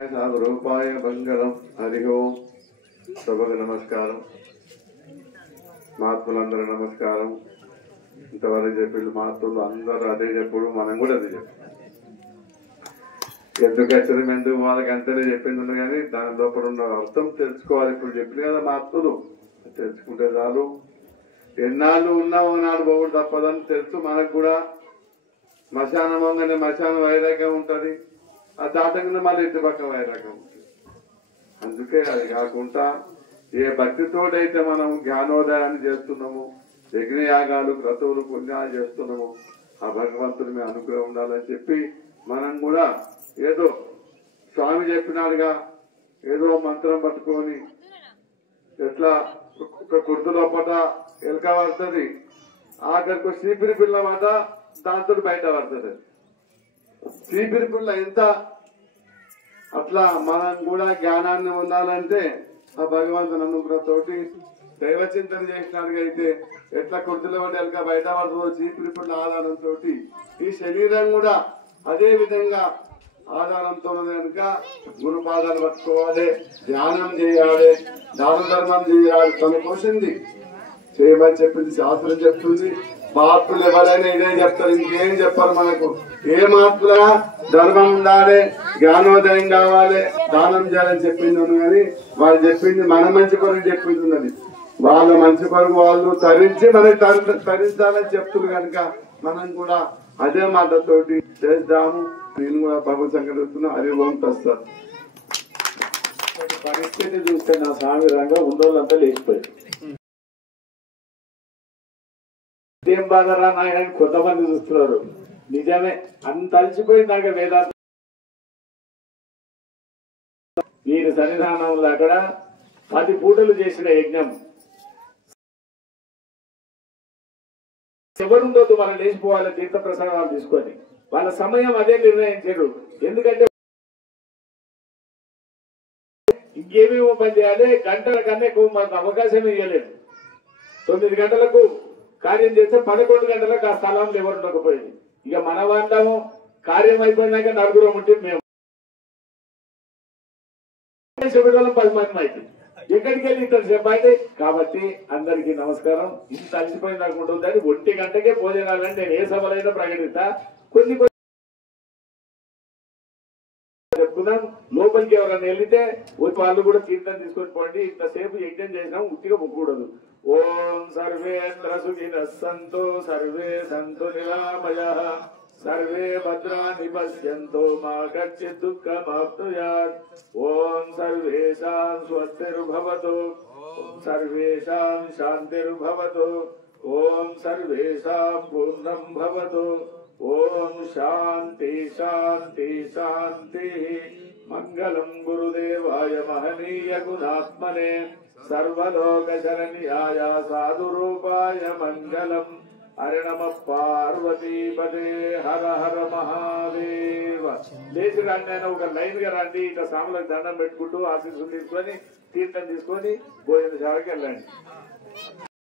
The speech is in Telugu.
రూపాయ బంగారం హరి ఓం. సభకు నమస్కారం, మహాత్ములందరూ నమస్కారం. ఇంతవరకు చెప్పిళ్ళు మహాత్ములు అందరూ అదే చెప్పుడు, మనం కూడా అదే చెప్పాం. ఎందుకు వచ్చారు ఎందుకు వాళ్ళకి అంతనే చెప్పింది కానీ దాని లోపల ఉన్న అర్థం తెలుసుకోవాలి. ఇప్పుడు చెప్పిన కదా మహాత్ములు, తెలుసుకుంటే చాలు. ఎన్నాళ్ళు ఉన్నా ఒకనాడు పోగుడు తప్పదని తెలుసు. మనకు కూడా మశానం వంగనే మశానం వైరాగ్యం ఉంటుంది, ఆ దాటంగానే మళ్ళీ ఇంటి పక్క వైరాగ్యం ఉంటుంది. అందుకే అది కాకుండా ఏ భక్తితోటైతే మనం జ్ఞానోదయాన్ని చేస్తున్నాము, యజ్ఞయాగాలు క్రతువులు పుణ్యాలు చేస్తున్నాము, ఆ భగవంతుని మీద అనుగ్రహం ఉండాలని చెప్పి మనం కూడా ఏదో స్వామి చెప్పినాడుగా ఏదో మంత్రం పట్టుకొని ఎట్లా ఒక కుర్తులో పట ఎలక పడుతుంది, ఆఖరికి చీపిరి పిల్ల మాట దాంతో బయట పడుతుంది. చీపిరి పిల్ల ఎంత అట్లా మనం కూడా జ్ఞానాన్ని ఉండాలంటే ఆ భగవంతుని అనుగ్రహంతోటి దైవ చింతన చేసినాడుగా అయితే ఎట్లా కుర్తులో పడి ఎలక బయట పడుతుందో చీపిరి పిల్ల ఆధారంతో ఈ శరీరం కూడా అదే విధంగా ఆధారంతో కనుక గురుపాదాలు పట్టుకోవాలి, ధ్యానం చేయాలి, దాన ధర్మం చేయాలి. తను కోసింది చేయమని చెప్పింది శాస్త్రం చెప్తుంది. మహాత్ములు ఎవరైనా ఇదే చెప్తారు, ఇంకేం చెప్పారు మనకు. ఏ మహాత్ములా ధర్మం ఉండాలి, జ్ఞానోదయం కావాలి, దానం చేయాలని చెప్పింది కానీ వాళ్ళు చెప్పింది మన మంచి కొరకు చెప్పింది ఉన్నది. వాళ్ళ మంచి కొరకు వాళ్ళు తరించి మనకి తరించాలని చెప్తున్నారు కనుక మనం కూడా అదే మాటతోటి చేద్దాము. నేను కూడా ప్రభు సంకటిస్తున్నా. హరి ఓం తస్సత్. పరిస్థితి చూస్తే నా స్వామి రంగా ఉన్నోళ్ళంతా లేచిపోయారు. ఏం బాధరా నాయన కొంతమంది చూస్తున్నారు. నిజమే, అంత అలసిపోయిందాక వేదాంత వీరి సన్నిధానంలో అక్కడ 10 పూటలు చేసిన యజ్ఞం ఎవరుండొద్దు, మనం లేచిపోవాలి తీర్థ ప్రసాదాలు తీసుకొని. వాళ్ళ సమయం అదే నిర్ణయించారు. ఎందుకంటే ఇంకేమేమో పని చేయాలి, గంటల కన్నా ఎక్కువ మనకు అవకాశం ఇవ్వలేదు. 9 గంటలకు కార్యం చేస్తే 11 గంటలకు ఆ స్థలంలో ఎవరు ఉండకపోయింది. ఇక మన వాళ్ళము కార్యం అయిపోయినాక 4 ఉంటే మేము 10 మంది అయితే ఎక్కడికి వెళ్ళి ఇంత సేపు అయితే. కాబట్టి అందరికీ నమస్కారం. ఇంత అలసిపోయిన దాకా ఉంటుందని 1 గంటకే భోజనాలని నేను ఏ సభలైనా ప్రకటిస్తా. కొన్ని చెప్తున్నాం. లోపలికి ఎవరైనా వెళ్తే వాళ్ళు కూడా తీర్థం తీసుకొని పోండి. ఇంతసేపు యజ్ఞం చేసినాం, ఉట్టిగా ముక్కకూడదు. ఓం సర్వేంద్ర సుఖినః సంతు సర్వే సంతు నిరామయః సర్వే భద్రాణి పశ్యంతు మా కచ్చిత్ దుఃఖమాప్నుయాత్. ఓం సర్వేషాం స్వస్తిర్భవతు, ఓం సర్వేషాం శాంతిర్భవతు, ఓం సర్వేషాం పూర్ణం భవతు. ఓం శాంతి శాంతి శాంతి. మంగళం గురుదేవాయ మహనీయ గుణాత్మనే సర్వలోక శరణ్యాయ సాధురూపాయ మంగళం. హరి నమ పార్వతీపదే హర హర మహాదేవ. లేచి రండి అయినా ఒక లైన్ గా రండి. ఇట్లా సాములకు దండం పెట్టుకుంటూ ఆశీస్సులు తీసుకొని తీర్థం తీసుకొని భోజనశాలకు వెళ్ళండి.